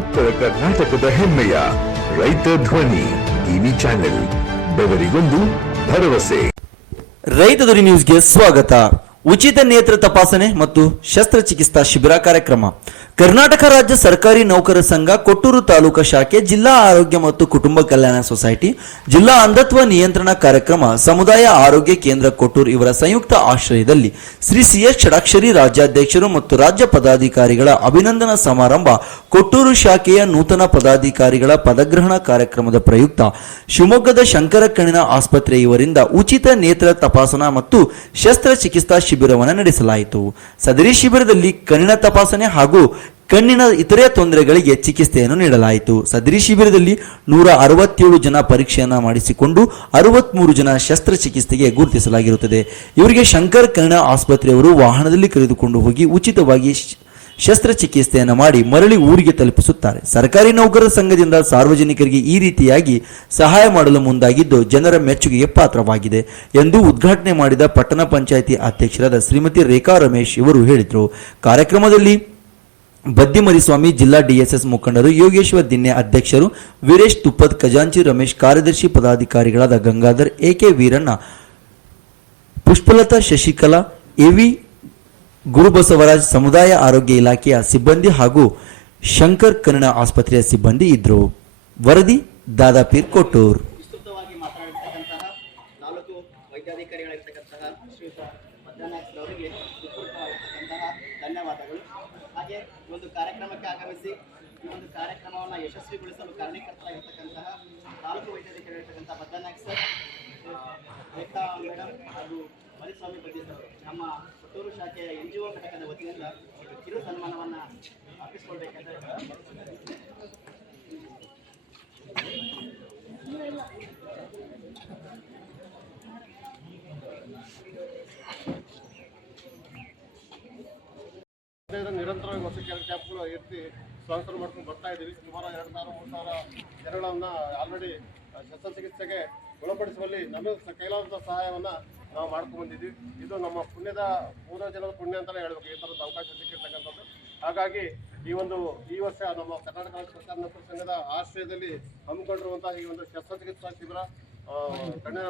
ಉತ್ತರ ಕರ್ನಾಟಕದ ಹೆಮ್ಮೆಯ ರೈತ ಧ್ವನಿ ಟಿವಿ ಚಾನೆಲ್, ಬೆವರಿಗೊಂದು ಭರವಸೆ. ರೈತ ಧ್ವನಿ ನ್ಯೂಸ್ಗೆ ಸ್ವಾಗತ. ಉಚಿತ ನೇತ್ರ ತಪಾಸಣೆ ಮತ್ತು ಶಸ್ತ್ರಚಿಕಿತ್ಸಾ ಶಿಬಿರ ಕಾರ್ಯಕ್ರಮ. ಕರ್ನಾಟಕ ರಾಜ್ಯ ಸರ್ಕಾರಿ ನೌಕರ ಸಂಘ ಕೊಟ್ಟೂರು ತಾಲೂಕಾ ಶಾಖೆ, ಜಿಲ್ಲಾ ಆರೋಗ್ಯ ಮತ್ತು ಕುಟುಂಬ ಕಲ್ಯಾಣ ಸೊಸೈಟಿ, ಜಿಲ್ಲಾ ಅಂಧತ್ವ ನಿಯಂತ್ರಣ ಕಾರ್ಯಕ್ರಮ, ಸಮುದಾಯ ಆರೋಗ್ಯ ಕೇಂದ್ರ ಕೊಟ್ಟೂರು ಇವರ ಸಂಯುಕ್ತ ಆಶ್ರಯದಲ್ಲಿ ಶ್ರೀ ಸಿ ಎಸ್ ಷಡಾಕ್ಷರಿ ರಾಜ್ಯಾಧ್ಯಕ್ಷರು ಮತ್ತು ರಾಜ್ಯ ಪದಾಧಿಕಾರಿಗಳ ಅಭಿನಂದನಾ ಸಮಾರಂಭ ಕೊಟ್ಟೂರು ಶಾಖೆಯ ನೂತನ ಪದಾಧಿಕಾರಿಗಳ ಪದಗ್ರಹಣ ಕಾರ್ಯಕ್ರಮದ ಪ್ರಯುಕ್ತ. ಶಿವಮೊಗ್ಗದ ಶಂಕರ ಕಣ್ಣಿನ ಆಸ್ಪತ್ರೆ ಇವರಿಂದ ಉಚಿತ ನೇತ್ರ ತಪಾಸಣಾ ಮತ್ತು ಶಸ್ತ್ರಚಿಕಿತ್ಸಾ ಶಿಬಿರವನ್ನು ನಡೆಸಲಾಯಿತು. ಸದರಿ ಶಿಬಿರದಲ್ಲಿ ಕಣ್ಣಿನ ತಪಾಸಣೆ ಹಾಗೂ ಕಣ್ಣಿನ ಇತರೆ ತೊಂದರೆಗಳಿಗೆ ಚಿಕಿತ್ಸೆಯನ್ನು ನೀಡಲಾಯಿತು. ಸದರಿ ಶಿಬಿರದಲ್ಲಿ ನೂರ ಅರವತ್ತೇಳು ಜನ ಪರೀಕ್ಷೆಯನ್ನು ಮಾಡಿಸಿಕೊಂಡು ಅರವತ್ಮೂರು ಜನ ಶಸ್ತ್ರಚಿಕಿತ್ಸೆಗೆ ಗುರುತಿಸಲಾಗಿರುತ್ತದೆ. ಇವರಿಗೆ ಶಂಕರ್ ಕರ್ಣ ಆಸ್ಪತ್ರೆಯವರು ವಾಹನದಲ್ಲಿ ಕರೆದುಕೊಂಡು ಹೋಗಿ ಉಚಿತವಾಗಿ ಶಸ್ತ್ರಚಿಕಿತ್ಸೆಯನ್ನು ಮಾಡಿ ಮರಳಿ ಊರಿಗೆ ತಲುಪಿಸುತ್ತಾರೆ. ಸರ್ಕಾರಿ ನೌಕರರ ಸಂಘದಿಂದ ಸಾರ್ವಜನಿಕರಿಗೆ ಈ ರೀತಿಯಾಗಿ ಸಹಾಯ ಮಾಡಲು ಮುಂದಾಗಿದ್ದು ಜನರ ಮೆಚ್ಚುಗೆಗೆ ಪಾತ್ರವಾಗಿದೆ ಎಂದು ಉದ್ಘಾಟನೆ ಮಾಡಿದ ಪಟ್ಟಣ ಪಂಚಾಯಿತಿ ಅಧ್ಯಕ್ಷರಾದ ಶ್ರೀಮತಿ ರೇಖಾ ರಮೇಶ್ ಇವರು ಹೇಳಿದರು. ಕಾರ್ಯಕ್ರಮದಲ್ಲಿ ಬದ್ದಿಮರಿಸ್ವಾಮಿ ಜಿಲ್ಲಾ ಡಿಎಸ್ಎಸ್ ಮುಖಂಡರು ಯೋಗೇಶ್ವರ್ ದಿನ್ನೆ ಅಧ್ಯಕ್ಷರು ವೀರೇಶ್ ತುಪ್ಪದ್ ಖಜಾಂಚಿ ರಮೇಶ್ ಕಾರ್ಯದರ್ಶಿ ಪದಾಧಿಕಾರಿಗಳಾದ ಗಂಗಾಧರ್ ಎಕೆ ವೀರಣ್ಣ, ಪುಷ್ಪಲತಾ ಶಶಿಕಲಾ, ಎವಿ ಗುರುಬಸವರಾಜ್ ಸಮುದಾಯ ಆರೋಗ್ಯ ಇಲಾಖೆಯ ಸಿಬ್ಬಂದಿ ಹಾಗೂ ಶಂಕರ್ ಕನ್ನಡ ಆಸ್ಪತ್ರೆಯ ಸಿಬ್ಬಂದಿ ಇದ್ರು ವರದಿ ದಾದಾಪೀರ್ ಕೊಟ್ಟೂರ್. ವೈದ್ಯಾಧಿಕಾರಿಗಳಿರ್ತಕ್ಕಂತಹ ಶ್ರೀಯುತ ಅವರಿಗೆ ವಿಸ್ತೃತವಾಗಿರ್ತಕ್ಕಂತಹ ಧನ್ಯವಾದಗಳು. ಹಾಗೆ ಒಂದು ಕಾರ್ಯಕ್ರಮಕ್ಕೆ ಆಗಮಿಸಿ ಈ ಒಂದು ಕಾರ್ಯಕ್ರಮವನ್ನು ಯಶಸ್ವಿಗೊಳಿಸಲು ಕಾರಣೀಕರ್ತರಾಗಿರ್ತಕ್ಕಂತಹ ತಾಲೂಕು ವೈದ್ಯಾಧಿಕಾರಿರ್ತಕ್ಕಂಥ ಮಧ್ಯಾಹ್ನ ಸರ್ ರೇಖಾ ಮೇಡಮ್ ಹಾಗೂ ಮರಿಸ್ವಾಮಿ ಸರ್, ನಮ್ಮ ಪುತ್ತೂರು ಶಾಖೆಯ ಎನ್ ಜಿ ಒ ಘಟಕದ ವತಿಯಿಂದ ಕಿರು ಸನ್ಮಾನವನ್ನು ನಿರಂತರವಾಗಿ ಎರಡು ಕ್ಯಾಂಪ್ಗಳು ಇರ್ತಿ ಸ್ಪಾನ್ಸರ್ ಮಾಡ್ಕೊಂಡು ಬರ್ತಾ ಇದ್ದೀವಿ. ಸುಮಾರು ಎರಡು ಸಾವಿರ, ಮೂರು ಸಾವಿರ ಜನಗಳನ್ನು ಆಲ್ರೆಡಿ ಶಸ್ತ್ರಚಿಕಿತ್ಸೆಗೆ ಗುಣಪಡಿಸುವಲ್ಲಿ ನಮ್ಮ ಕೈಲಾದಂಥ ಸಹಾಯವನ್ನು ನಾವು ಮಾಡ್ಕೊಂಡು ಬಂದಿದ್ದೀವಿ ಇದು ನಮ್ಮ ಪುಣ್ಯದ, ಪೂರ್ವ ಜನದ ಪುಣ್ಯ ಅಂತಲೇ ಹೇಳ್ಬೇಕು. ಈ ಥರದ ಅವಕಾಶ ಸಿಕ್ಕಿರ್ತಕ್ಕಂಥದ್ದು. ಹಾಗಾಗಿ ಈ ಒಂದು, ಈ ವರ್ಷ ನಮ್ಮ ಕರ್ನಾಟಕ ರಾಜ್ಯ ಸಂಘದ ಆಶ್ರಯದಲ್ಲಿ ಹಮ್ಮಿಕೊಂಡಿರುವಂತಹ ಈ ಒಂದು ಶಸ್ತ್ರಚಿಕಿತ್ಸಾ ಶಿಬಿರ ಕಣ್ಣಿನ